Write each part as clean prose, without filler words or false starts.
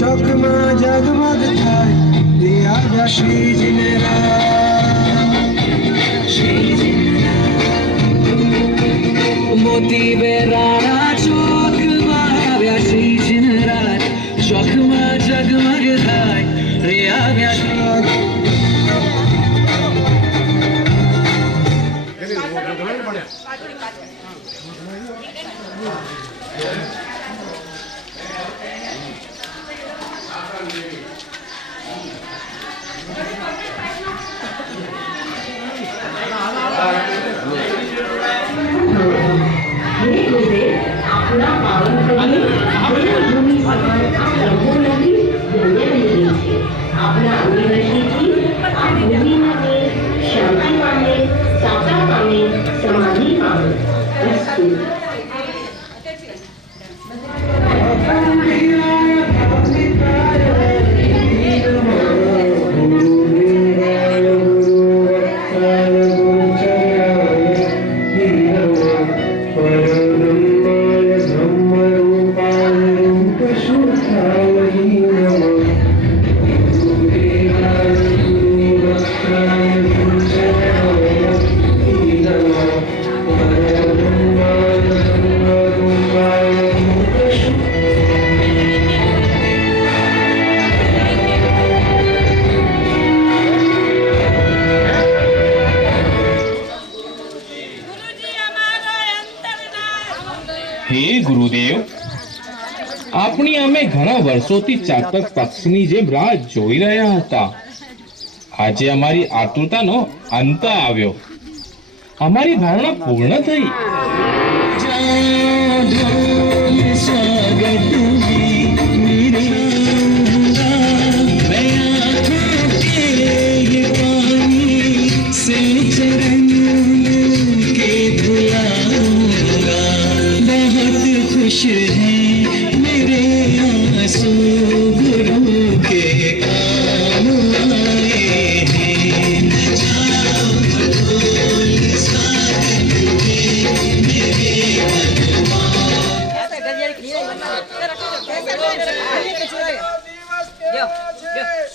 ચોકમાં જગમગ થાય દિયા શ્રીજીને મોતી બેરાણા ચોકમાં આવ્યા શ્રીજીને રાત ચોકમાં જગમગ થાય રે આવ્યા શ્રી હે ગુરુદેવ, આપણી અમે ઘણા વર્ષોથી ચાતક પક્ષીની જેમ રાહ જોઈ રહ્યા હતા. આજે અમારી આતુરતાનો અંત આવ્યો. અમારી ભાવના પૂર્ણ થઈ.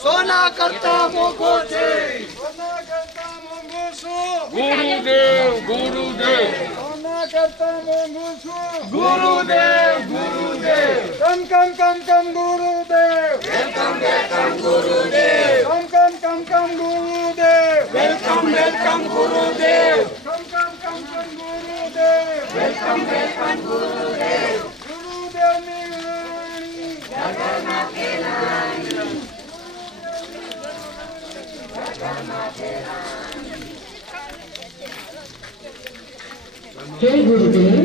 સોના કરતા મોંઘો છે. સોના કરતા મોંઘો છું ગુરુદેવ, ગુરુદેવ, સોના કરતા મોંઘો છું ગુરુદેવ, ગુરુદેવ, કમ કમ કમ કમ ગુરુદેવ વેલકમ, વેલકમ ગુરુદેવ, કમ કમ કમ કમ ગુરુદેવ વેલકમ, વેલકમ ગુરુદેવ, કમ કમ કમ કમ ગુરુદેવ વેલકમ, વેલકમ ગુરુદેવ. ગુરુદેવની વાણી हे गुरुदेव,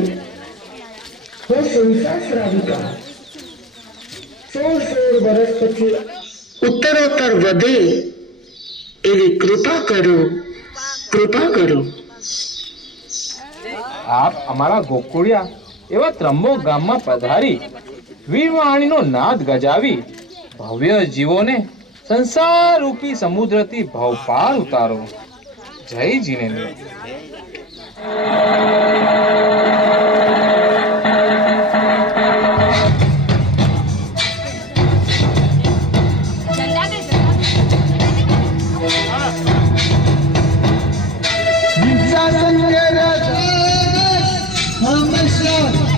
हे संसार श्राविका 16 વર્ષ પછી ઉત્તરોત્તર વધે એવી કૃપા કરો, કૃપા કરો. આપ અમારા ગોકુળિયા એવા ત્રંબો ગામમાં પધારી વીરવાણીનો નાદ ગજાવી ભવ્ય જીવોને સંસાર રૂપી સમુદ્રથી ભવપાર ઉતારો. જય જીનેન્દ્ર.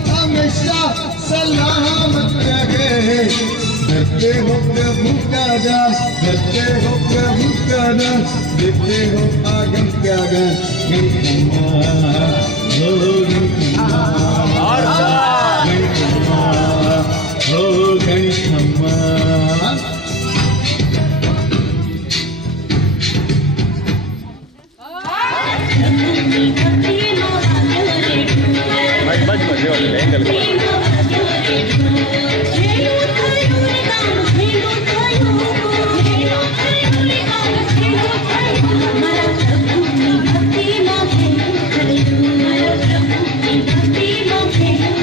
हमेशा सलामत रहे. डरते हो प्रभु का दास, डरते हो प्रभु का दास, देखते हो आगम त्यागन गणितम्मा हो गणितम्मा हो गणितम्मा. ભક્તિ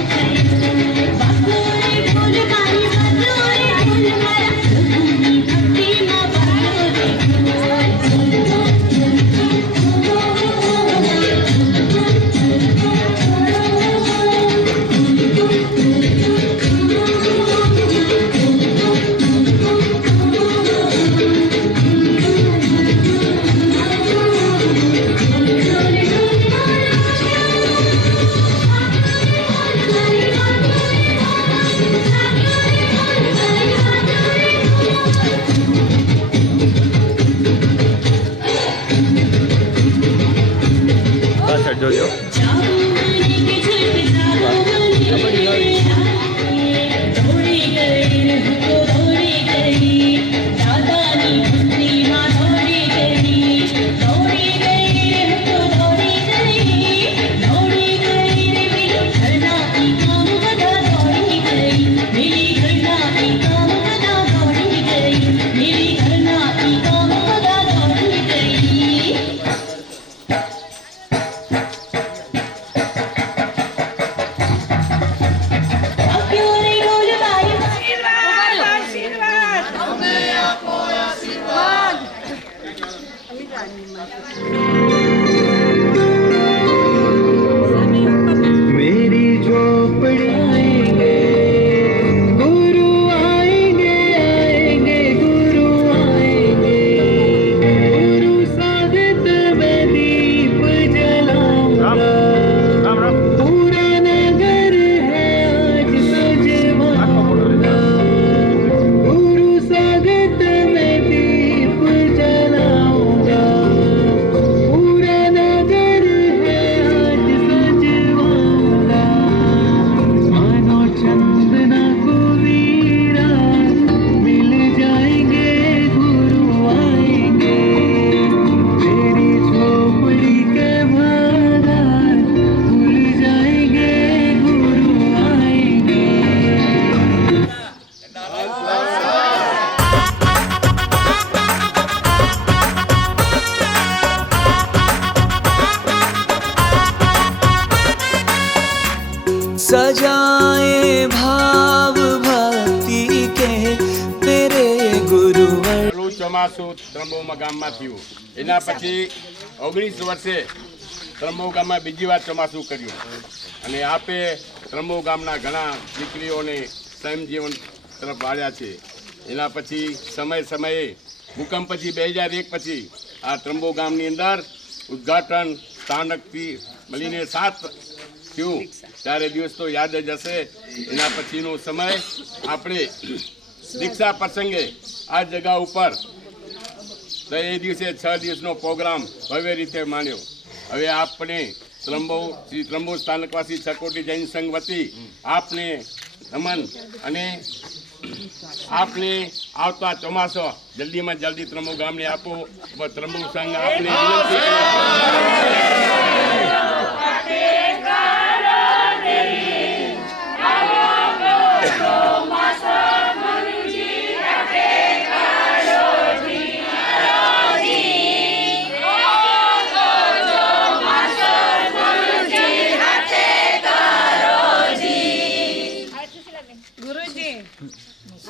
ચોમાસું ત્રંબો ગામમાં થયું. એના પછી 19 વર્ષે ત્રંબો ગામમાં બીજી વાર ચોમાસું કર્યું અને આપે ત્રંબો ગામના ઘણા દીકરીઓને સ્વયંજીવન તરફ વાળ્યા છે. એના પછી સમયે ભૂકંપ પછી 2001 પછી આ ત્રંબો ગામની અંદર ઉદ્ઘાટન સ્થાનકથી મળીને 7 થયું. ત્યારે દિવસ તો યાદ જ હશે. એના પછીનો સમય આપણે દીક્ષા પ્રસંગે આ જગા ઉપર તો એ દિવસે 6 દિવસનો પ્રોગ્રામ ભવ્ય રીતે માન્યો. હવે આપણે શ્રી ત્રંબો સ્થાનકવાસી છકોટી જૈન સંઘ વતી આપને નમન અને આપને આવતા ચોમાસો જલ્દીમાં જલ્દી ત્રંબો ગામને આપો. ત્રંબો સંઘ આપને વિનંતી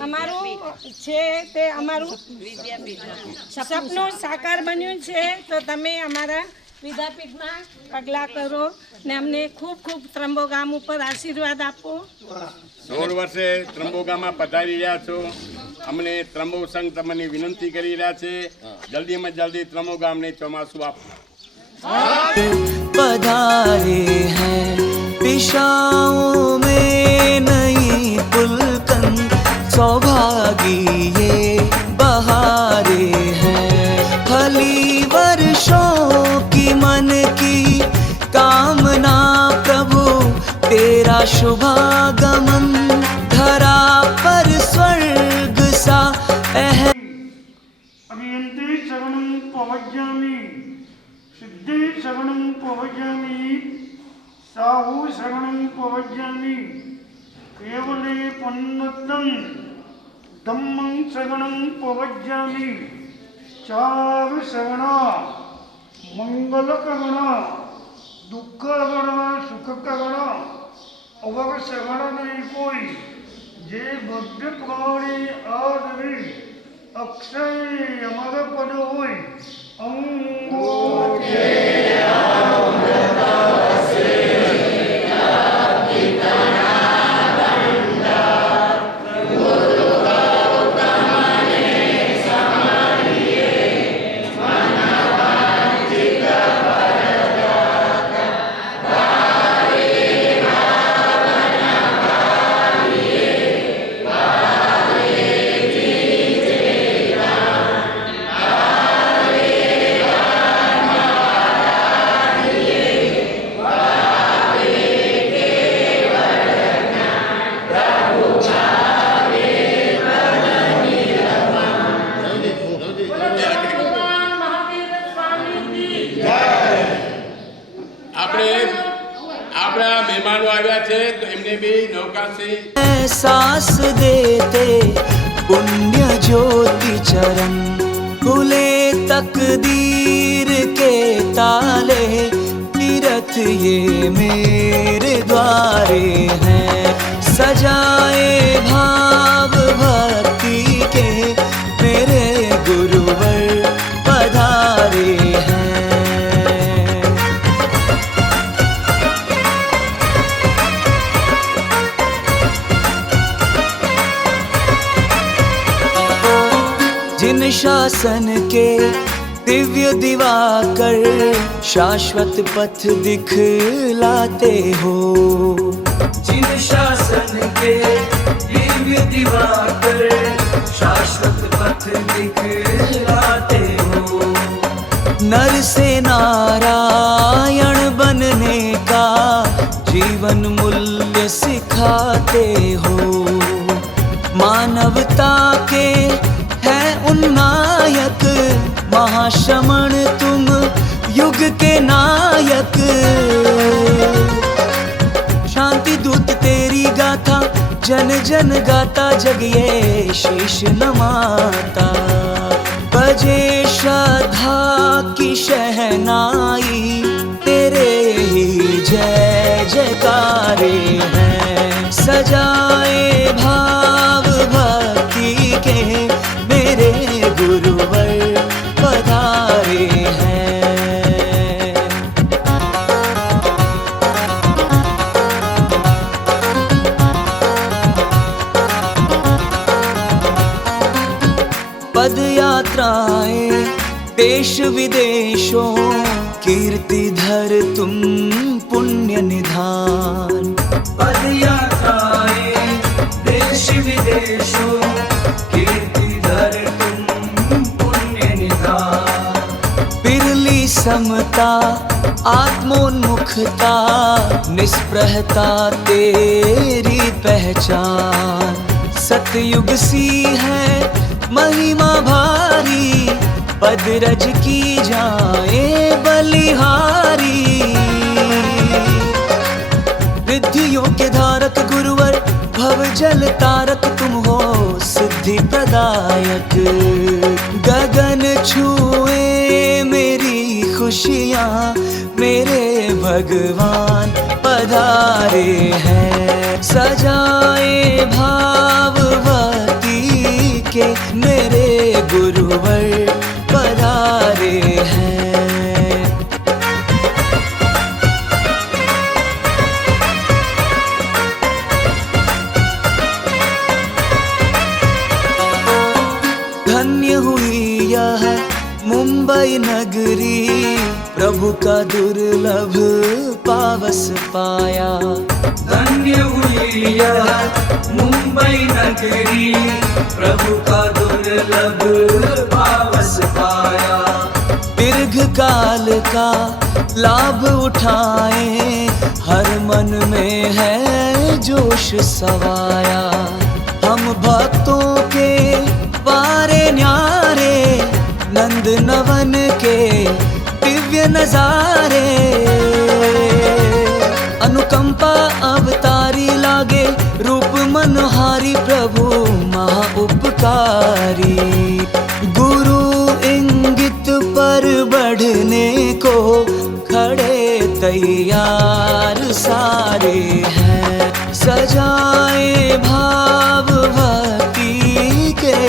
અમારું છે તે અમારું સપનું સાકાર બન્યું છે. તો તમે અમારા વિદ્યાપીઠમાં પગલાં કરો ને અમને ખૂબ ખૂબ ત્રંબો ગામ ઉપર આશીર્વાદ આપો. 16 વર્ષે ત્રંબો ગામમાં પધારી રહ્યા છો. અમને ત્રંબો સંઘ તમને વિનંતી કરી રહ્યા છે જલ્દીમાં જલ્દી ત્રંબો ગામને ચોમાસું આપો. पधारे हैं दिशाओं में नई पुलकन सौभागी ये बहारे हैं फली वर्षों की मन की कामना प्रभु तेरा शुभागमन धरा पर स्वर्ग सा अभियन्ते शरणं प्रवज्यामि सिद्धे शरणं प्रवज्यामि साहु शरणं प्रवज्यामि केवले पन्नतं धम्मं शरणं प्रवज्यामि चार शरणा मंगलकरणा दुःखकरणा सुखकरणा अवर शरण नहीं कोई जे भव्य प्राणी आदरी अक्षय अमर पद होय अंगोठे આપણા મહેમાનો આવ્યા છે તો એમને બી નૌકાથી सांस देते पुण्य ज्योति चरण खुले तकदीर के ताले तीरथ ये मेरे द्वारे हैं सजाए भाव भक्ति के मेरे गुरुवर पधारे हैं जिन शासन के दिव्य दिवाकर शाश्वत पथ दिखलाते हो जिन शासन के दिव्य दिवाकर शाश्वत पथ दिखलाते हो नर से नारायण बनने का जीवन मूल्य सिखाते हो मानवता के है उन्नायक महाश्रमण तुम युग के नायक शांति दूत तेरी गाथा जन जन गाता जग ये शीश नमाता बजे श्रद्धा की शहनाई तेरे ही जय जयकारे हैं सजाए भाव भक्ति के मेरे गुरुवर पद यात्राएं देश विदेशों कीर्ति धर तुम पुण्य निधान। पद यात्राएं देश विदेशों कीर्ति धर तुम पुण्य निधान। बिरली समता आत्मोन्मुखता निस्पृहता तेरी पहचान। सतयुग सी है महिमा भारी पद रज की जाए बलिहारी। रिद्धियों के धारक गुरुवर भव जल तारक तुम हो सिद्धि प्रदायक। गगन छुए मेरी खुशियाँ मेरे भगवान पधारे हैं। सजाए भाववती के मेरे गुरुवर पधारे हैं। धन्य हुई यह मुंबई नगरी प्रभु का दुर्लभ पावस पाया। धन्य हुई यह मुंबई नगरी प्रभु का दुर्लभ पावस पाया। दीर्घ काल का लाभ उठाए हर मन में है जोश सवाया। हम भक्तों के वारे न्यारे नंद नवन के दिव्य नजारे। अनुकंपा अवतारी लागे रूप मनोहारी प्रभु महा उपकारी। गुरु इंगित पर बढ़ने को खड़े तैयार सारे हैं। सजाए भाववती के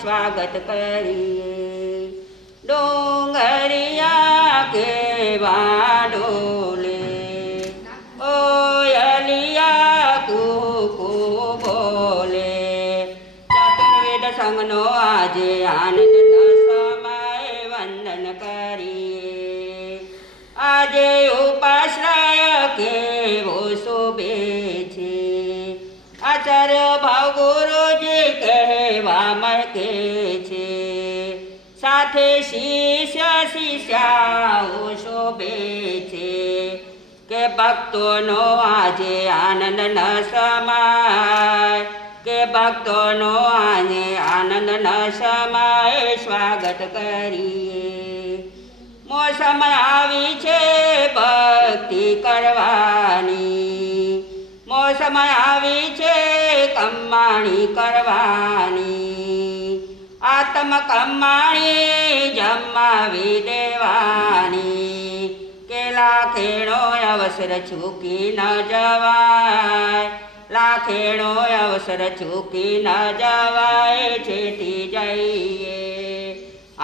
स्वागत करिए डोंगरिया के बाडोले ओयलिया कुकु बोले चतुर्वेद संगनो आजे आनंद समय वंदन करिए आजे उपाश्रय કેવો શોભે છે. આચાર્ય ભાવ ગુરુજી કહેવામાં કે છે, સાથે શિષ્ય શિષ્યાઓ શોભે છે. કે ભક્તોનો આજે આનંદ ન સમાય, કે ભક્તોનો આજે આનંદ ન સમાય. સ્વાગત કરીએ. મોસમ આવી છે ભક્તિ કરવાની, મોસમ આવી છે કમાણી કરવાની. આત્મ કમાણી જમાવી દેવાની. કે લાખેણો અવસર ચૂકી ન જવાય, લાખેણો અવસર ચૂકી ન જવાય. છેટી જઈએ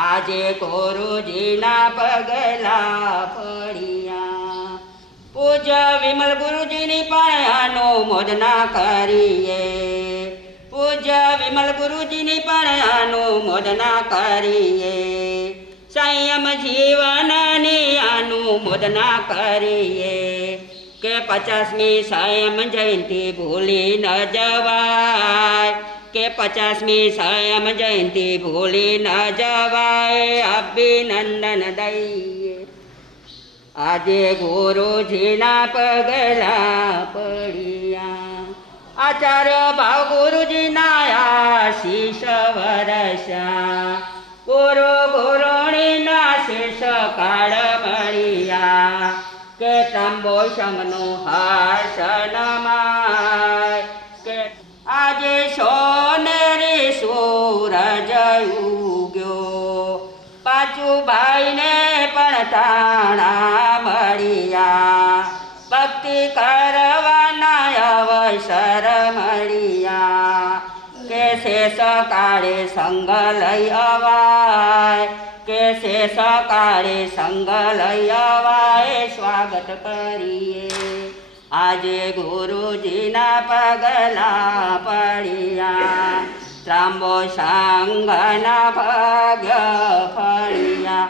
આજે ગુરુજીના પગલા પડ્યા. પૂજ્ય વિમલ ગુરુજીની પણ અનુમોદના કરીએ, પૂજ્ય વિમલ ગુરુજીની પણ અનુમોદના કરીએ. સંયમ જીવનની અનુમોદના કરીએ. કે 50મી સંયમ જયંતિ ભૂલી ન જવાય, કે 50મી સંયમ જયંતિ ભૂલી ન જવાય. અભિનંદન દઈએ આજે ગુરુજીના પગલા પડ્યા. આચાર્ય ભાવ ગુરુજીના આશીષ વરસ્યા. ગુરુ ગુરુણીના શેષ કાળ મળ્યા. કે ત્રંબો સંગનો હાસનમાય. કે આજે સોનેરી સૂરજ ઉગ્યો. પાછું ભાઈને પણ તાણા મળ્યા. ભક્તિ કરવાના અવસર મળ્યા. કે શેષ કાળે સંગ લઈ અવાય, કે શેષ કાળે સંગ લઈ અવાય. સ્વાગત કરીએ આજે ગુરુજીના પગલા પડ્યા. ત્રંબો સંગના ભાગ્ય ફળ્યા.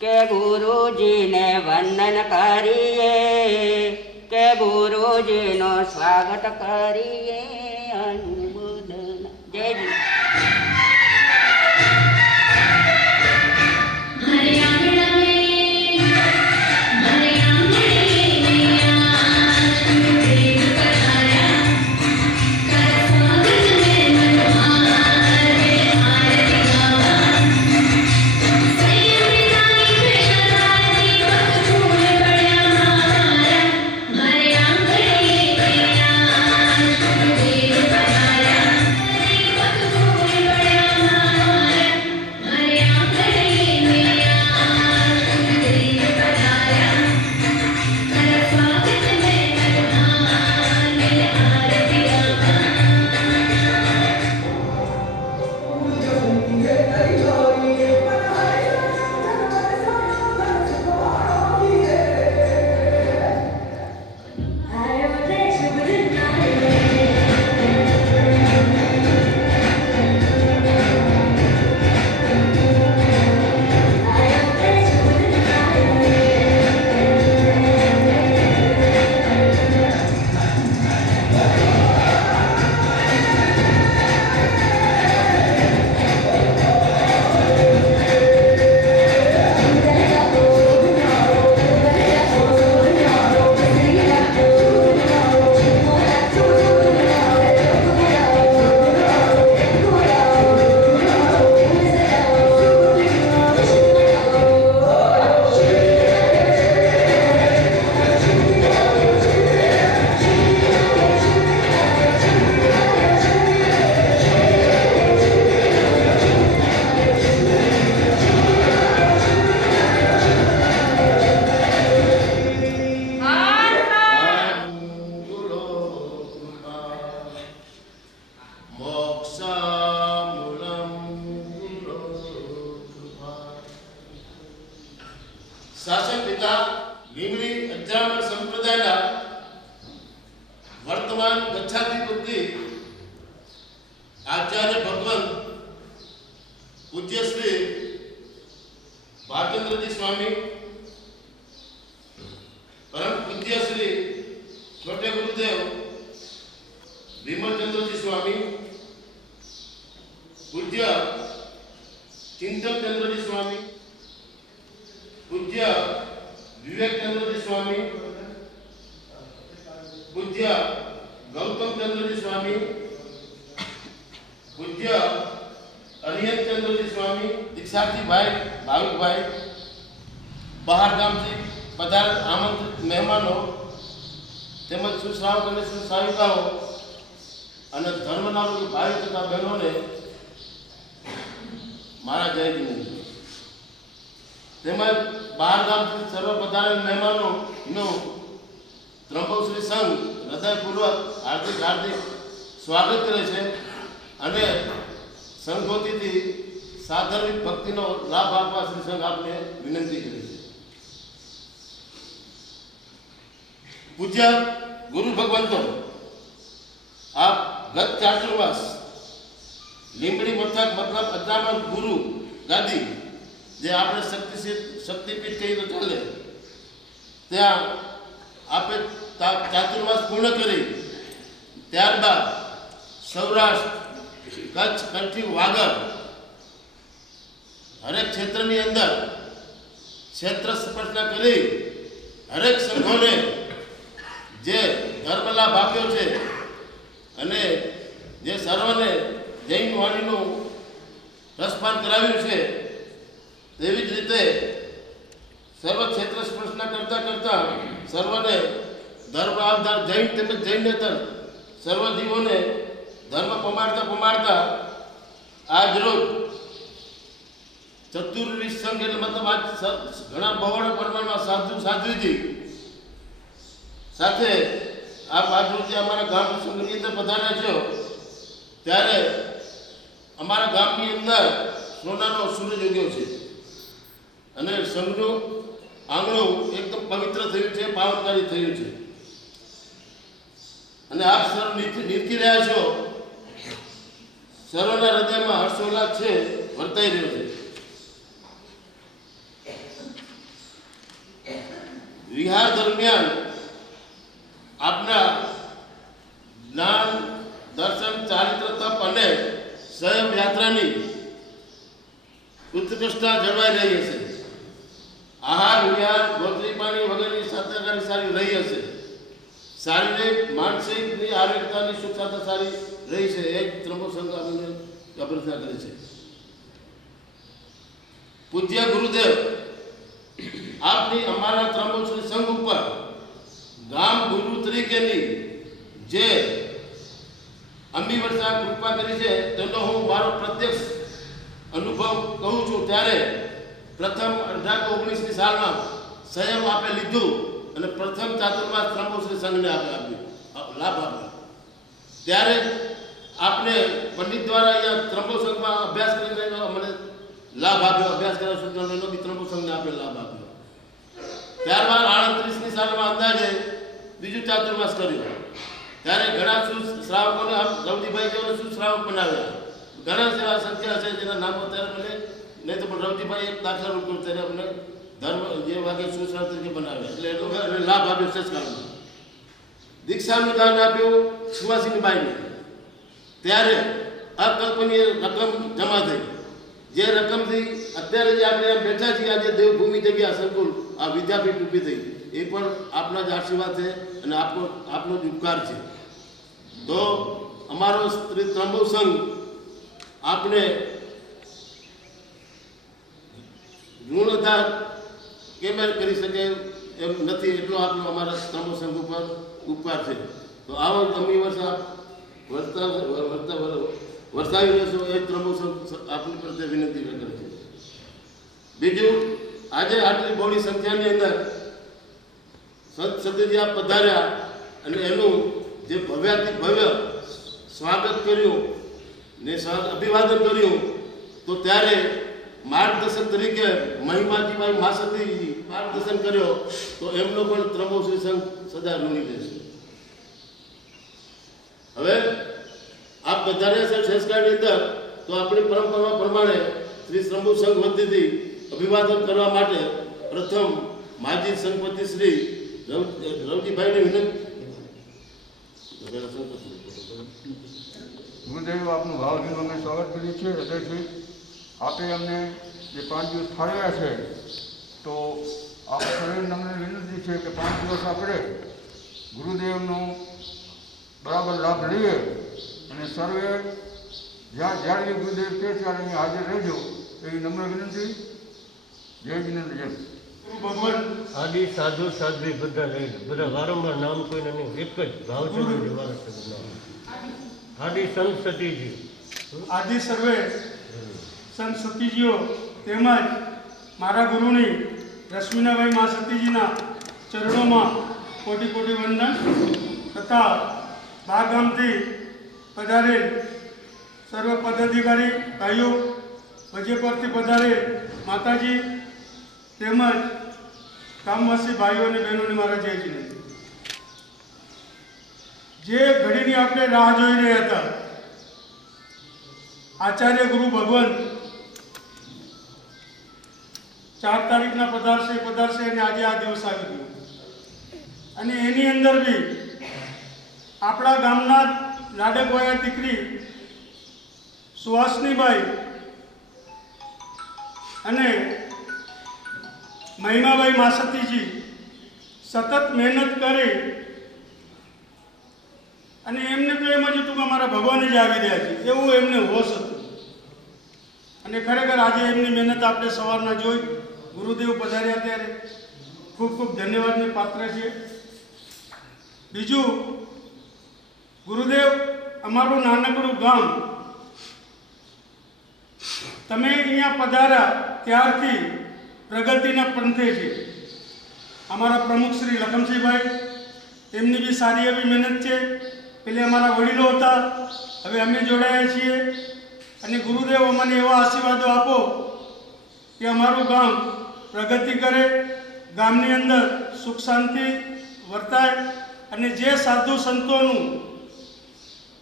કે ગુરુજીને વંદન કરીએ, કે ગુરુજીનો સ્વાગત કરીએ. અનુમોદન. જય જી. શાસક પિતા લીમડી અજામર સંપ્રદાયના વર્તમાન ગચ્છાધિપતિ આચાર્ય ભગવાન પૂજ્ય શ્રી ભાગેન્દ્રજી સ્વામી, પરમ પૂજ્ય શ્રી छोटे गुरुदेव विमलचंद्रजी स्वामी, पूज्य चिंतन चंद्रजी स्वामी, पूज्य विवेक चंद्रजी स्वामी, पूज्य गौतम चंद्रजी स्वामी, पूज्य अरिहंत चंद्रजी स्वामी, दीक्षार्थी भाई भाविक भाई, બહાર ગામથી પધાર આમંત્રિત મહેમાનો તેમજ સુશ્રાવક અને સુશ્રાવિકાઓ અને ધર્મના ભાઈ તથા બહેનોને મારા જય જીવન તેમજ બહાર ગામથી સર્વ પધારેલ મહેમાનોનું ત્રંબકશ્રી સંઘ હૃદયપૂર્વક હાર્દિક હાર્દિક સ્વાગત કરે છે અને સંઘોથી સાધર્મિક ભક્તિનો લાભ આપવા શ્રી સંઘ આપને વિનંતી કરે છે। पूज्य गुरु भगवंतो, आप गत चातुर्मास લીંબડી મથક મતલબ અજામત ગુરુ ગાદી જે આપણે શક્તિપીઠ કહીએ તો ચાલે ત્યાં આપે ચાતુર્માસ પૂર્ણ કરી ત્યારબાદ સૌરાષ્ટ્ર કચ્છ કંઠી વાગડ હરેક ક્ષેત્રની અંદર ક્ષેત્ર સ્પર્શના કરી હરેક સંઘોને જે ધર્મ લાભ આપ્યો છે અને જે સર્વને જૈન વાણીનું રસપાન કરાવ્યું છે તેવી જ રીતે સર્વ ક્ષેત્ર સ્પર્શના કરતા કરતા સર્વને ધર્મ આધાર જૈન તેમજ જૈનેતર સર્વ જીવોને ધર્મ પમાડતા આજ રોજ ચતુર્વિશ સંઘ એટલે મતલબ આજ ઘણા બહોળા પ્રમાણમાં સાધુ સાધ્વીજી સાથે આપ આજરોજે અમારા ગામ સંઘની અંદર પધાર્યા છો ત્યારે અમારા ગામની અંદર સોનાનો સૂરજ ઉગ્યો છે અને સંઘનું આંગણું એકદમ પવિત્ર થયું છે, પાવનકારી થયું છે અને આપ સર્વ નિરખી રહ્યા છો સર્વના હૃદયમાં હર્ષોલ્લાસ છે વર્તાઈ રહ્યો છે। વિહાર દરમિયાન આપના જ્ઞાન દર્શન ચારિત્ર તપ અને સ્વયં યાત્રાની ઉત્કૃષ્ટતા જળવાઈ રહી હશે। આહાર વિહાર ગોત્રી પાણી વગેરેની સાધનારી સારી રહી હશે। શારીરિક માનસિકની આરોગ્યતાની સુખાતા સારી રહી છે એ ત્રંબક સંઘ આપણને અભ્યર્થના કરે છે। પૂજ્ય ગુરુદેવ આપની અમારા ત્રંબક સંઘ ઉપર ગામ ગુરુ તરીકેની જે અંબી વર્ષા કૃપા કરી છે તેનો હું મારો પ્રત્યક્ષ અનુભવ કહું છું। ત્યારે પ્રથમ 1819ની સાલમાં સંયમ આપે લીધું અને પ્રથમ ચાતુર્માસ ત્રંબકશ્રી સંઘને લાભ આપ્યો ત્યારે આપને પંડિત દ્વારા અહીંયા ત્રંબક સંઘમાં અભ્યાસ કરીને મને લાભ આપ્યો, અભ્યાસ કર્યા સૂચનાનો બી ત્રંબક સંઘને આપે લાભ આપ્યો। ત્યારબાદ 38ની સાલમાં અંદાજે બીજું ચાતુર્માસ કર્યું ત્યારે ઘણા શ્રાવકોને રવજીભાઈ જેઓને સુશ્રાવક બનાવ્યા। ઘણા સેવા સંખ્યા છે જેના નામ અત્યારે મને નહીં તો પણ રવજીભાઈ એક દાખલા રૂપ ત્યારે અમને ધર્મ જે વાગે સુશ્રાવક તરીકે બનાવ્યા એટલે એટલો લાભ આપ્યો સંસ્કારમાં। દીક્ષાનું દાન આપ્યું સુવાસીની બાઈને ત્યારે અકલ્પનીય રકમ જમા થઈ જે રકમથી અત્યારે જે આપણે બેઠા છીએ આજે દેવભૂમિ જગ્યા સંકુલ આ વિદ્યાપીઠ ઊભી થઈ એ પણ આપના જ આશીર્વાદ છે અને આપનો જ ઉપકાર છે। તો અમારો ત્રંબક સંઘ આપને ઋણધાર કેમ કરી શકે એમ નથી એટલો આપણો અમારા ત્રંબક સંઘ ઉપર ઉપકાર છે। તો આવો ગમી વર્ષ આપ વરસાવી લેશો એ ત્રંબક સંઘ આપની પ્રત્યે વિનંતી કરે છે। બીજું આજે આટલી બહોળી સંખ્યાની અંદર સંત સતીજી આપ પધાર્યા અને એનું જે ભવ્યાથી ભવ્ય સ્વાગત કર્યું ને અભિવાદન કર્યું તો ત્યારે માર્ગદર્શન તરીકે મહિમાજીભાઈ માસતીજી માર્ગદર્શન કર્યો તો એમનો પણ ત્રંબકશ્રી સંઘ સદા ઋણી રહેશે। હવે આપ પધાર્યા છે સંસ્કારની અંદર તો આપણી પરંપરા પ્રમાણે શ્રી ત્રંબક સંઘ વતીથી અભિવાદન કરવા માટે પ્રથમ માજી સંઘપતિ શ્રી રવજીભાઈને ગુરુદેવ આપનું ભાવથી અમે સ્વાગત કરીએ છીએ હૃદયથી. આપે અમને જે 5 દિવસ ફાળવ્યા છે તો આપ સર્વેને અમને વિનંતી છે કે 5 દિવસ આપણે ગુરુદેવનો બરાબર લાભ લઈએ અને સર્વે જ્યારે ગુરુદેવ કહે ત્યારે અહીં હાજર રહેજો એવી નમ્ર વિનંતી. જય જીનેન્દ્ર જય ભગવાન આદિ સાધુ સાધ્વી બધા લઈ બધા વારંવાર નામ કોઈને નહીં, એક જ ભાવચંદ્રજી નામ આદિ સંત સતીજી, આદિ સર્વે સંત સતીજીઓ તેમજ મારા ગુરુની રશ્મિનાભાઈ મા સતીજીના ચરણોમાં કોટી કોટી વંદન તથા બહાર ગામથી પધારેલ સર્વ પદાધિકારી ભાઈઓ, વજે પરથી પધારેલ માતાજી તેમજ ગામવાસી ભાઈઓ અને બહેનોને મારા જય જીનેન્દ્ર. જે ઘડીની આપણે રાહ જોઈ રહ્યા હતા, આચાર્ય ગુરુ ભગવાન 4 તારીખના પધારશે અને આજે આ દિવસ આવી ગયો. અને એની અંદર બી આપણા ગામના લાડકવાયા દીકરી સુહાસનીબાઈ અને મહિમાબાઈ માસતીજી સતત મહેનત કરી અને એમને તો એમ જ હતું કે અમારા ભગવાન જ આવી રહ્યા છે એવું એમને હોશ હતું. અને ખરેખર આજે એમની મહેનત આપણે સવારના જોઈ ગુરુદેવ પધાર્યા ત્યારે ખૂબ ખૂબ ધન્યવાદને પાત્ર છે. બીજું, ગુરુદેવ અમારું નાનકડું ગામ તમે અહીંયા પધાર્યા ત્યારથી પ્રગતિના પંથે છે. અમારા પ્રમુખ શ્રી લખમસિંહભાઈ, એમની બી સારી એવી મહેનત છે. પેલે અમારા વડીલો હતા, હવે અમે જોડાયા છીએ. અને ગુરુદેવ અમને એવા આશીર્વાદો આપો કે અમારું ગામ પ્રગતિ કરે, ગામની અંદર સુખ શાંતિ વર્તાય અને જે સાધુ સંતોનું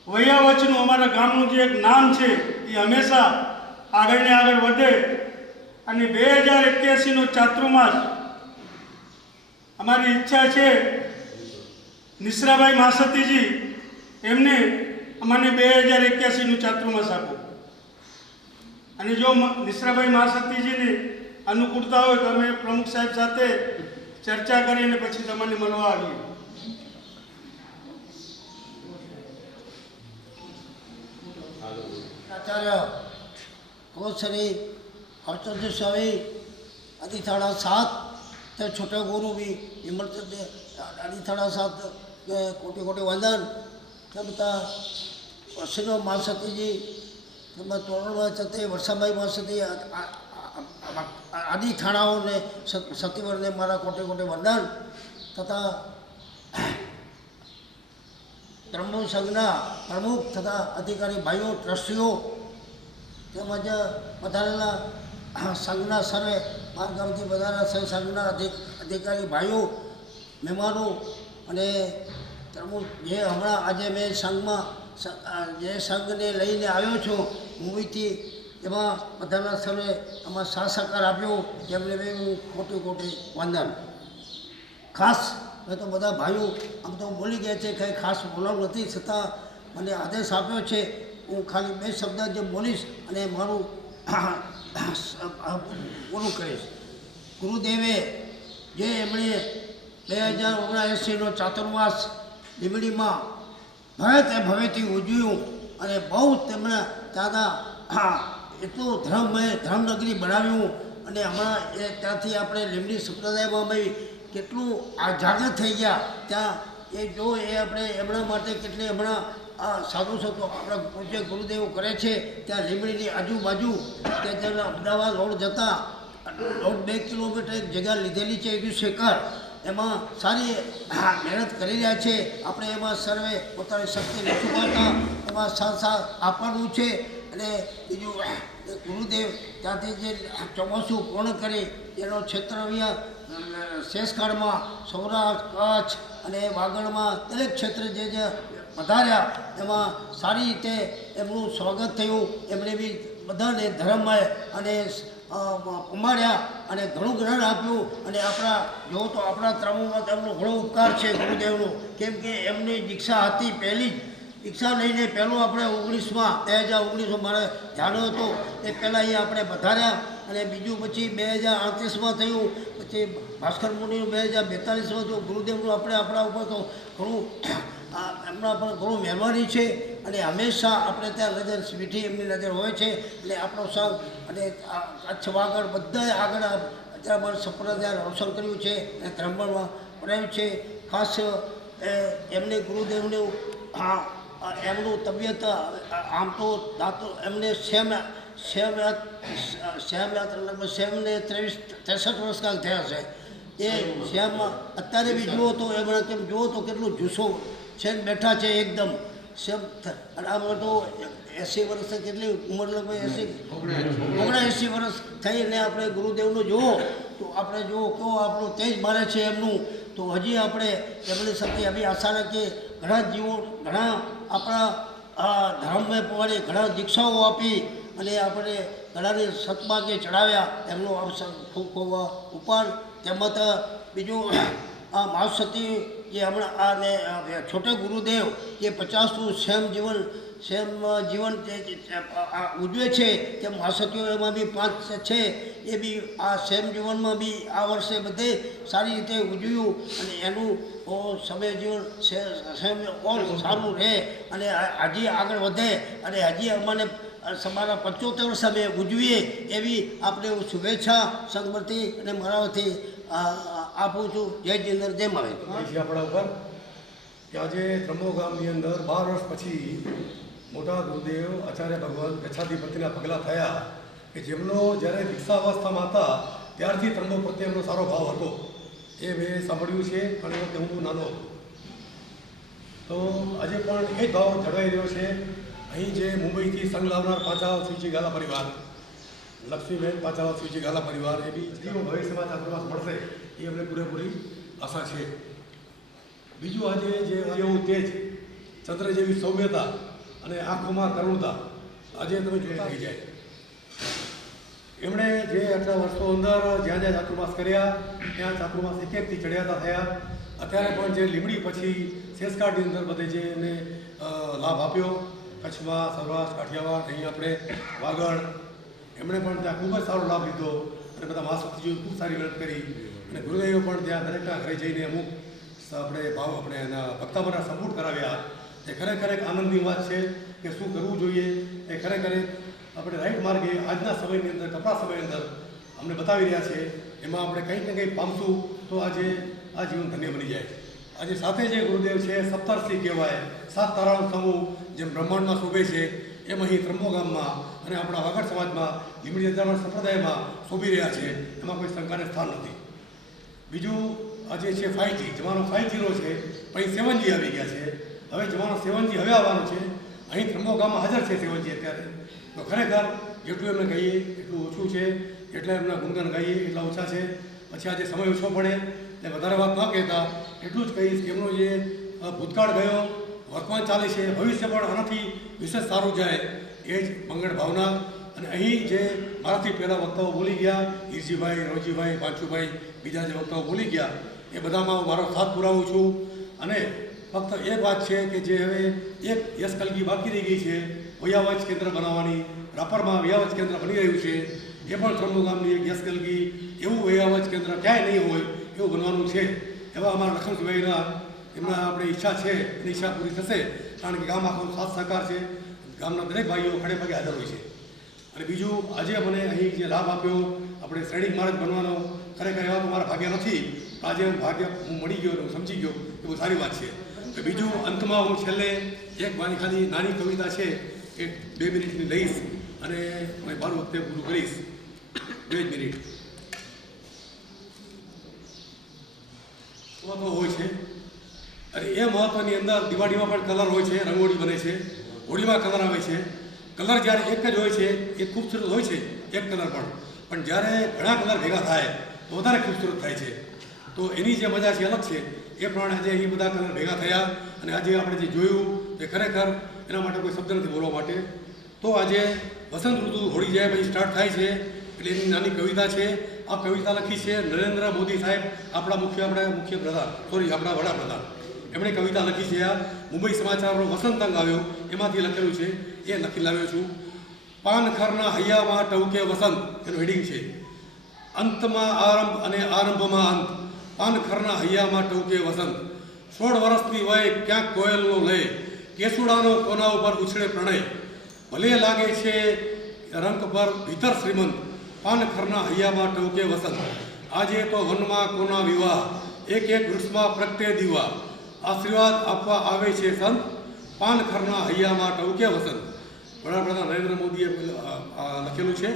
વૈયાવચનું અમારા ગામનું જે એક નામ છે એ હંમેશા આગળ ને આગળ વધે. અને 2081નો ચાતુર્માસ અમારી ઈચ્છા છે નિશ્રાભાઈ માસતીજી એમને અમને 2081નું ચાતુર્માસ આપો. અને જો નિશ્રાભાઈ માસતીજીની અનુકૂળતા હોય તો અમે પ્રમુખ સાહેબ સાથે ચર્ચા કરીને પછી તમને મળવા આવીએ. આચાર્ય श्री हरचंद्र स्वामी आदि थाना 7 ते छोटे गुरु भी विमलचंद आदि थाना 7 कोटि कोटि वंदन तब श्री मासती जी तब तोरण चते वर्षाबाई मासती आदि थानाओं ने सतीवर ने मारा कोटि कोटि वंदन तथा त्र्यंबक संघना प्रमुख तथा अधिकारी भाइयों ट्रस्टीओ તેમજ પધારેલા સંઘના સર્વે બારગામથી પધારેલા સંઘના અધિકારી ભાઈઓ, મહેમાનો અને જે હમણાં આજે મેં સંઘમાં જે સંઘને લઈને આવ્યો છું મુંબઈથી, એમાં પધારેલા સર્વે આમાં સાથ સહકાર આપ્યો તેમને બી હું ખોટી ખોટી વંદન. ખાસ મેં તો બધા ભાઈઓ આમ તો બોલી ગયા છે, કંઈ ખાસ બોલાવું નથી, છતાં મને આદેશ આપ્યો છે. હું ખાલી 2 શબ્દ જે બોલીશ અને મારું પૂરું કરીશ. ગુરુદેવે જે એમણે 2079નો ચાતુર્માસ લીંબડીમાં ભવ્યથી ઉજવ્યું અને બહુ તેમણે ત્યાંના એટલું ધર્મનગરી બનાવ્યું. અને હમણાં એ ત્યાંથી આપણે લીંબડી સંપ્રદાયમાં બી કેટલું જાગૃત થઈ ગયા. ત્યાં એ જો એ આપણે એમના માટે કેટલી હમણાં સાધુ સંતો આપણા પૂજ્ય ગુરુદેવો કરે છે. ત્યાં લીંબડીની આજુબાજુ ત્યાં અમદાવાદ રોડ જતાં 1.5 કિલોમીટર એક જગ્યા લીધેલી છે, એનું શેખર, એમાં સારી મહેનત કરી રહ્યા છે. આપણે એમાં સર્વે પોતાની શક્તિ નથી પાડતા, એમાં સાથ આપવાનું છે. અને બીજું ગુરુદેવ ત્યાંથી જે ચોમાસું પૂર્ણ કરી એનો ક્ષેત્ર શેષકાળમાં સૌરાષ્ટ્ર, કચ્છ અને વાગડમાં દરેક ક્ષેત્રે જે પધાર્યા એમાં સારી રીતે એમનું સ્વાગત થયું. એમણે બી બધાને ધર્મમય અને પમાડ્યા અને ઘણું જ્ઞાન આપ્યું. અને આપણા જો તો આપણા ત્રમોમાં તેમનો ઘણો ઉપકાર છે ગુરુદેવનો, કેમ કે એમની દીક્ષા હતી પહેલી જ દીક્ષા લઈને પહેલું આપણે 2019 મારે ધ્યાન હતો એ પહેલાં એ આપણે વધાર્યા. અને બીજું પછી 2038માં થયું, પછી ભાસ્કર મુનિનું 2042માં થયું. ગુરુદેવનું આપણે આપણા ઉપર તો ઘણું એમના પર ઘણું મહેરબાની છે. અને હંમેશા આપણે ત્યાં નજર મીઠી એમની નજર હોય છે. એટલે આપણો સૌ અને કચ્છ વાગડ બધાએ આગળ અત્યારે સંપ્રદાય રોશન કર્યું છે અને ધર્મમાં પડાવ્યું છે. ખાસ એમને ગુરુદેવનું એમનું તબિયત આમ તો દાંતો એમને શ્યામને 63 વર્ષ કાલ થયા છે. એ શ્યામમાં અત્યારે બી જુઓ તો એમણે કેમ જુઓ તો કેટલું જુસ્સો છે બેઠા છે એકદમ શ્યામ. અને આમ તો 80 વર્ષ કેટલી ઉંમર લગભગ 79 વર્ષ થઈને આપણે ગુરુદેવનું જુઓ તો આપણે જુઓ કેવો આપણું તેજ મારે છે એમનું. તો હજી આપણે એમની સાથે એવી આશા રાખીએ. ઘણા જીવો ઘણા આપણા ધર્મમાં પ્રમાણે ઘણા દીક્ષાઓ આપી અને આપણે ઘણાને સતમાર્ગે ચડાવ્યા. એમનો ખૂબ ખૂબ ઉપાર. તેમજ બીજું આ મહાસતી જે હમણાં આને છોટે ગુરુદેવ જે 50નું સેમ જીવન ઉજવે છે તે મહાસતીઓ એમાં બી 5 છે. એ બી આ સેમ જીવનમાં બી આ વર્ષે બધે સારી રીતે ઉજવ્યું. અને એનું સમય જીવન સેમ સારું રહે અને હજી આગળ વધે અને હજી અમને અમારા 75 વર્ષ અમે ઉજવીએ એવી આપણે શુભેચ્છા સંગમતી અને મારાથી આપું છું. જય જિંદર જય મારે. આપણા ઉપર કે આજે ત્રંબો ગામની અંદર 12 વર્ષ પછી મોટા ગુરુદેવ આચાર્ય ભગવાન ગચ્છાધિપતિના પગલાં થયા કે જેમનો જ્યારે દીક્ષાવસ્થામાં હતા ત્યારથી ત્રંબો પ્રત્યે એમનો સારો ભાવ હતો. એ મેં સાંભળ્યું છે પણ એ વખતે હું નાનો હતો. તો આજે પણ એ જ ભાવ જળવાઈ રહ્યો છે. અહીં જે મુંબઈથી સંઘ લાવનાર પાંચાળા શિવજી ગાલા પરિવાર, લક્ષ્મીબેન પાંચાળા શિવજી ગાલા પરિવાર, એ બી જેવો ભવિષ્યમાં ચાતુર્માસ મળશે એ અમને પૂરેપૂરી આશા છે. બીજું આજે જેવું તેજ, ચંદ્ર જેવી સૌમ્યતા અને આંખોમાં કરુણતા આજે તમે જોઈ થઈ જાય. એમણે જે આટલા વર્ષો અંદર જ્યાં જ્યાં ચાતુર્માસ કર્યા ત્યાં ચાતુર્માસ એક-એકથી ચડિયાતા થયા. અત્યારે પણ જે લીમડી પછી શેષકાળની અંદર બધે જે એમને લાભ આપ્યો, કચ્છમાં, સૌરાષ્ટ્ર, કાઠિયાવાડ, અહીં આપણે વાગડ, એમણે પણ ત્યાં ખૂબ જ સારો લાભ લીધો અને બધા મહાશક્તિજીઓ ખૂબ સારી મહેનત કરી. અને ગુરુદેવો પણ ત્યાં દરેકના ઘરે જઈને અમુક આપણે એના ભક્તામોના સંપૂર્ણ કરાવ્યા. એ ખરેખર એક આનંદની વાત છે કે શું કરવું જોઈએ. એ ખરેખર આપણે રાઈટ માર્ગે આજના સમયની અંદર, કપરા સમયની અંદર અમને બતાવી રહ્યા છે. એમાં આપણે કંઈક ને કંઈક પામશું તો આજે આ જીવન ધન્ય બની જાય. આજે સાથે જે ગુરુદેવ છે 17 કહેવાય, 7 તારાનો સમૂહ જેમ બ્રહ્માંડમાં શોભે છે એમ અહીં ત્રંબો ગામમાં અને આપણા વાગડ સમાજમાં લીમડી અજાણ સંપ્રદાયમાં શોભી રહ્યા છે. એમાં કોઈ શંકાને સ્થાન નથી. બીજું આજે છે 5G, જમાનો 5Gનો છે. પછી 7G આવી ગયા છે. હવે જમાનો 7G હવે આવવાનો છે. અહીં ત્રંબો ગામમાં હાજર છે 7G અત્યારે. તો ખરેખર જેટલું એમને કહીએ એટલું ઓછું છે, એટલા એમના ગુણગાન ગાઈએ એટલા ઓછા છે. પછી આજે સમય ઓછો પડે એટલે વધારે વાત ન કહેતા એટલું જ કહીશ કે એમનો જે ભૂતકાળ ગયો, વર્તમાન ચાલે છે, ભવિષ્ય પણ આનાથી વિશેષ સારું જાય એ જ મંગળ ભાવના. અને અહીં જે મારાથી પહેલાં વક્તાઓ બોલી ગયા, હીરજીભાઈ, રવજીભાઈ, પાંચુભાઈ, બીજા જે વક્તાઓ બોલી ગયા એ બધામાં હું મારો સાથ પુરાવું છું. અને ફક્ત એક વાત છે કે જે હવે એક યશકલગી બાકી રહી ગઈ છે, વયાવચ કેન્દ્ર બનાવવાની. રાપરમાં વયાવચ કેન્દ્ર બની રહ્યું છે. એ પણ ત્રંબો ગામની એક યશકલગી એવું વયાવચ કેન્દ્ર ક્યાંય નહીં હોય એવું બનવાનું છે. એવા અમારા લખનભાઈના એમના આપણે ઈચ્છા છે, એની ઈચ્છા પૂરી થશે. કારણ કે ગામ આખો સાથ સહકાર છે. ગામના દરેક ભાઈઓ ખડે પગે હાજર હોય છે. અને બીજું આજે મને અહીં જે લાભ આપ્યો આપણે શ્રેણીક માર્ગ બનવાનો, ખરેખર એવા તો મારા ભાગ્ય નથી. આજે ભાગ્ય હું મળી ગયો, હું સમજી ગયો એ બહુ સારી વાત છે. બીજું અંતમાં હું છેલ્લે એક મારી ખાલી નાની કવિતા છે એ 2 મિનિટની લઈશ અને હું મારું વખતે પૂરું કરીશ. 2 મિનિટ મહત્વ હોય છે. અને એ મહત્વની અંદર દિવાળીમાં પણ કલર હોય છે, રંગોળી બને છે, હોળીમાં કલર આવે છે. કલર જ્યારે એક જ હોય છે એ ખૂબસૂરત હોય છે, એક કલર પણ જ્યારે ઘણા કલર ભેગા થાય તો વધારે ખૂબસૂરત થાય છે. તો એની જે મજા છે અલગ છે. એ પ્રમાણે આજે અહીં બધા કલર ભેગા થયા અને આજે આપણે જે જોયું એ ખરેખર એના માટે કોઈ શબ્દ નથી બોલવા માટે. તો આજે વસંત ઋતુ હોળી જાય પછી સ્ટાર્ટ થાય છે એટલે એની નાની કવિતા છે. આ કવિતા લખી છે નરેન્દ્ર મોદી સાહેબ, આપણા વડાપ્રધાન. એમણે કવિતા લખી છે. આ મુંબઈ સમાચારનો વસંત અંગ આવ્યો એમાંથી લખેલું છે, એ લખી લાવ્યો છું. પાનખરના હૈયામાં ટવકે વસંત, એનું હેડિંગ છે. અંતમાં આરંભ અને આરંભમાં અંત, પાનખરના હૈયામાં ટવકે વસંત. 16 વર્ષની વય ક્યાંક કોયલનો લય, કેસુડાનો કોના ઉપર ઉછળે પ્રણય. ભલે લાગે છે રંગ પર ભીતર શ્રીમંત, પાનખરના હૈયામાં ટવકે વસંત. આજે તો વનમાં કોના વિવાહ, એક એક વૃક્ષમાં પ્રગટે દીવા. આશીર્વાદ આપવા આવે છે સંત, પાનખરના હૈયામાં ટવકે વસંત. વડાપ્રધાન નરેન્દ્ર મોદીએ લખેલું છે.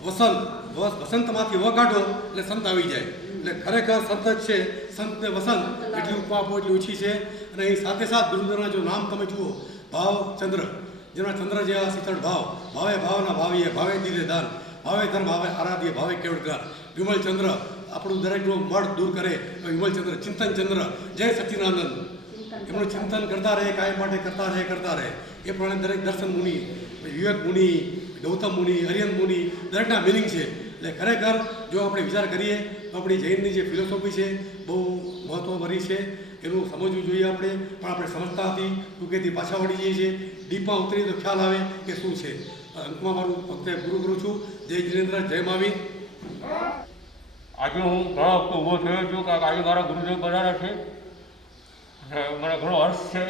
વસંતમાંથી વ કાઢો એટલે સંત આવી જાય. એટલે ખરેખર સંત જ છે. સંતને વસંત એટલી ઉપમા આપો એટલી ઓછી છે. અને અહીં સાથે સાથ ગુરુદેવના જો નામ તમે જુઓ, ભાવચંદ્ર, જેના ચંદ્ર જેવા શીતળ ભાવ, ભાવે ભાવના ભાવીએ, ભાવે દીધે દાન, ભાવે ધર્મ, ભાવે આરાધ્ય, ભાવે કેવડગાર. વિમલચંદ્ર આપણું દરેકનું મળ દૂર કરે. વિમલચંદ્ર, ચિંતનચંદ્ર, જય સચ્ચિદાનંદ. એમનું ચિંતન કરતા રહે, કાયમ માટે કરતા રહે. એ પ્રમાણે દરેક દર્શન મુનિ, વિવેક મુનિ, ગૌતમ મુનિ, અરિયન મુનિ, દરેકના મિનિંગ છે. એટલે ખરેખર જો આપણે વિચાર કરીએ તો આપણી જૈનની જે ફિલોસોફી છે બહુ મહત્વભરી છે. એનું સમજવું જોઈએ આપણે, પણ આપણે સમજતા નથી. ટૂંકેથી પાછા વળી જઈએ છીએ. ડીપમાં ઉતરીએ તો ખ્યાલ આવે કે શું છે. અંતમાં મારું વખતે પૂરું કરું છું. જય જિનેન્દ્ર, જય મહાવીર. આજે હું ઘણા વખતે ઊભો થયો છું કે આજે મારા ગુરુદેવ પધાર્યા છે. મને ઘણો હર્ષ છે.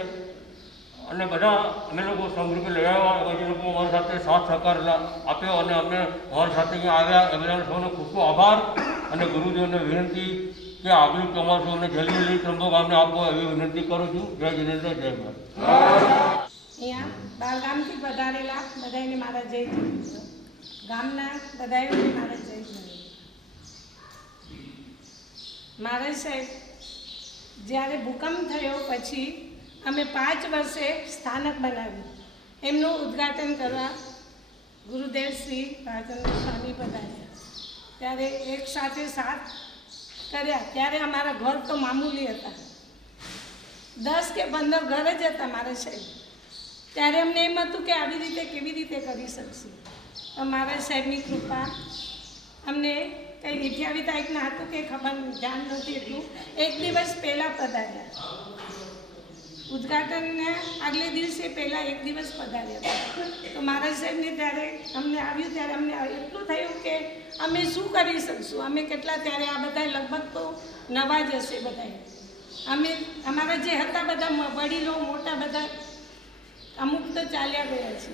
અને બધા અમે લોકો સમૃદ્ધિ લઈ આવ્યા, એ લોકો અમારી સાથે સાથ સહકાર આપ્યો અને અમે અમારી સાથે અહીંયા આવ્યા. એ બધાનો સૌનો ખૂબ ખૂબ આભાર. અને ગુરુદેવને વિનંતી કે આગલું ચોમાસું અને જલ્દી ત્રંબોગામને આપો એવી વિનંતી કરું છું. જય જિનેન્દ્ર, જય મહારાજ. અહીંયા બહારગામથી પધારેલા બધાને મારા જય જિનેન્દ્ર. ગામના બધાને મારા જય જિનેન્દ્ર. મહારાજ સાહેબ, જ્યારે ભૂકંપ થયો પછી અમે 5 વર્ષે સ્થાનક બનાવ્યું. એમનું ઉદ્ઘાટન કરવા ગુરુદેવ શ્રી રાજેન્દ્ર સ્વામી પધાર્યા. ત્યારે એક સાથે સાથ કર્યા. ત્યારે અમારા ઘર તો મામૂલી હતા, 10 કે 15 ઘર જ હતા મારા સાહેબ. ત્યારે અમને એમ હતું કે આવી રીતે કેવી રીતે કરી શકશું. તો મારા સાહેબની કૃપા અમને કંઈ 28 તારીખના હતું કે ખબર ધ્યાન નહોતી એટલું. 1 દિવસ પહેલાં પધાર્યા. ઉદ્ઘાટનને આગલે દિવસે પહેલાં 1 દિવસ પધાર્યા હતા. તો મહારાજ સાહેબને ત્યારે અમને આવ્યું ત્યારે અમને એટલું થયું કે અમે શું કરી શકશું. અમે કેટલા ત્યારે આ બધા લગભગ તો નવા જ હશે બધા. અમે અમારા જે હતા બધા વડીલો મોટા બધા અમુક તો ચાલ્યા ગયા છે.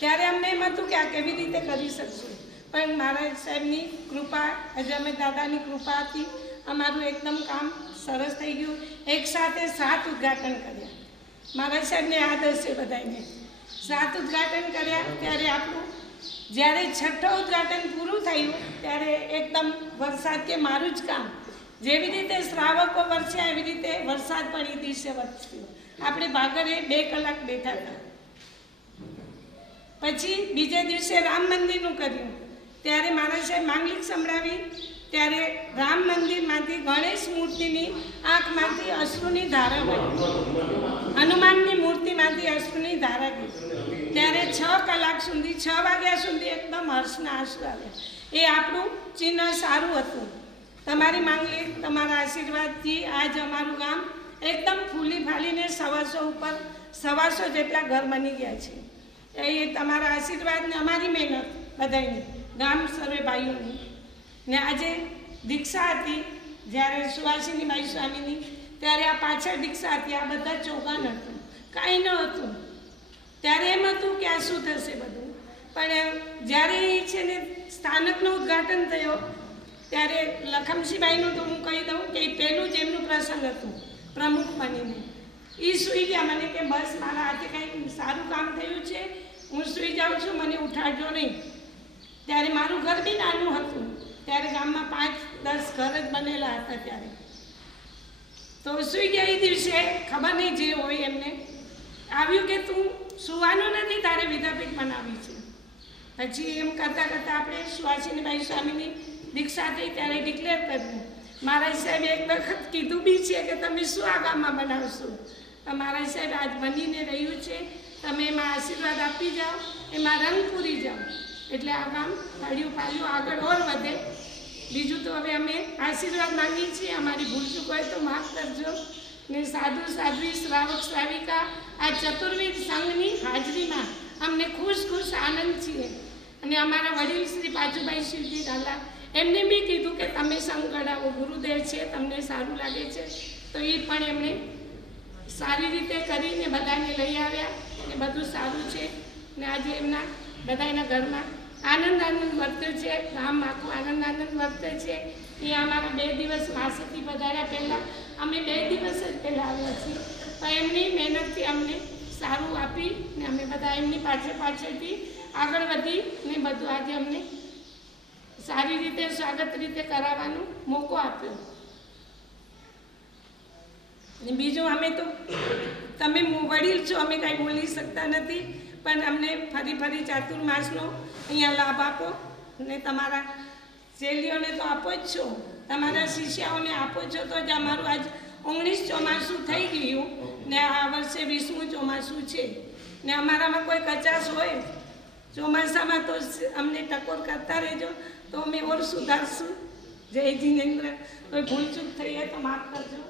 ત્યારે અમને એમ હતું કે આ કેવી રીતે કરી શકશું. પણ મહારાજ સાહેબની કૃપા, અજમે દાદાની કૃપા હતી. અમારું એકદમ કામ સરસ થઈ ગયું. એક સાથે 7 ઉદ્ઘાટન કર્યા. મહારાજ સાહેબને યાદ હશે બધાને. 7 ઉદ્ઘાટન કર્યા. ત્યારે આપણું જ્યારે 6ઠું ઉદ્ઘાટન પૂરું થયું ત્યારે એકદમ વરસાદ કે મારું જ કામ જેવી રીતે શ્રાવકો વરસ્યા એવી રીતે વરસાદ પણ એ દિવસે વરસ્યો. આપણે ભાગરે 2 કલાક બેઠા હતા. પછી બીજે દિવસે રામ મંદિરનું કર્યું. ત્યારે મહારાજ સાહેબ માંગલિક સંભળાવી. ત્યારે રામ મંદિરમાંથી ગણેશ મૂર્તિની આંખમાંથી અશ્રુની ધારા વહી, હનુમાનની મૂર્તિમાંથી અશ્રુની ધારા ગઈ. ત્યારે 6 કલાક સુધી, 6 વાગ્યા સુધી એકદમ હર્ષના આંસુ આવ્યા. એ આપણું ચિહ્ન સારું હતું. તમારી માંગલિક, તમારા આશીર્વાદથી આજ અમારું ગામ એકદમ ફૂલી ફાલીને 125 ઉપર 125 જેટલા ઘર બની ગયા છે. એ તમારા આશીર્વાદ ને અમારી મહેનત બધાની, ગામ સર્વે ભાઈઓની. ને આજે દીક્ષા હતી જ્યારે સુવાસિનીબાઈ સ્વામીની, ત્યારે આ પાછળ દીક્ષા હતી. આ બધા ચોગાન હતું, કાંઈ ન હતું. ત્યારે એમ હતું કે આ શું થશે બધું. પણ જ્યારે એ છે ને સ્થાનકનું ઉદ્ઘાટન થયો ત્યારે લખમસિંહબાઈનું તો હું કહી દઉં કે એ પહેલું જ એમનું પ્રસંગ હતું પ્રમુખ બનીને. એ સૂઈ ગયા. મને કે બસ મારા હાથે કંઈક સારું કામ થયું છે, હું સૂઈ જાઉં છું, મને ઉઠાડજો નહીં. ત્યારે મારું ઘર બી નાનું હતું. ત્યારે ગામમાં 5-10 ઘર જ બનેલા હતા. ત્યારે તો સૂઈ ગયા. એ દિવસે ખબર નહીં જે હોય એમને આવ્યું કે તું સુવાનું નથી, તારે વિદ્યાપીઠ બનાવી છે. પછી એમ કરતાં કરતાં આપણે સુવાસિનીબાઈ સ્વામીની દીક્ષા થઈ ત્યારે ડિક્લેર કર્યું. મહારાજ સાહેબ એક વખત કીધું બી છે કે તમે શું આ ગામમાં બનાવશો. તો મહારાજ સાહેબ આજ બનીને રહ્યું છે. તમે એમાં આશીર્વાદ આપી જાઓ, એમાં રંગ પૂરી જાઓ. એટલે આ કામ હળિયું પાલ્યું આગળ ઓર વધે. બીજું તો હવે અમે આશીર્વાદ માંગીએ છીએ. અમારી ભૂલચૂક હોય તો માફ કરજો. ને સાધુ સાધ્વી શ્રાવક શ્રાવિકા આ ચતુર્વિધ સંઘની હાજરીમાં અમને ખુશ આનંદ છીએ. અને અમારા વડીલ શ્રી પાચુભાઈ શિવજી રાલા એમને બી કીધું કે તમે સંઘ ગઢાવો, ગુરુદેવ છે, તમને સારું લાગે છે. તો એ પણ એમણે સારી રીતે કરીને બધાને લઈ આવ્યા ને બધું સારું છે. ને આજે એમના બધાના ઘરમાં આનંદ વર્તે છે. ગામ આખું આનંદ વર્તે છે. એ અમારા 2 દિવસ માસેથી પધાર્યા. પહેલાં અમે 2 દિવસ જ પહેલાં આવ્યા છીએ. તો એમની મહેનતથી અમને સારું આપી ને અમે બધા એમની પાછળથી આગળ વધી ને બધું આજે અમને સારી રીતે સ્વાગત રીતે કરાવવાનો મોકો આપ્યો. ને બીજું અમે તો તમે વડીલ છો, અમે કાંઈ બોલી શકતા નથી, પણ અમને ફરી ચાતુર્માસનો અહીંયા લાભ આપો ને તમારા શૈલીઓને તો આપો જ છો, તમારા શિષ્યાઓને આપો છો. તો જ અમારું આજ 19 ચોમાસું થઈ ગયું ને આ વર્ષે 20મું ચોમાસું છે. ને અમારામાં કોઈ કચાશ હોય ચોમાસામાં તો અમને ટકોર કરતા રહેજો, તો અમે ઓર સુધારશું. જય જિનેન્દ્ર. કોઈ ભૂલચૂક થઈ હોય તો માફ કરજો.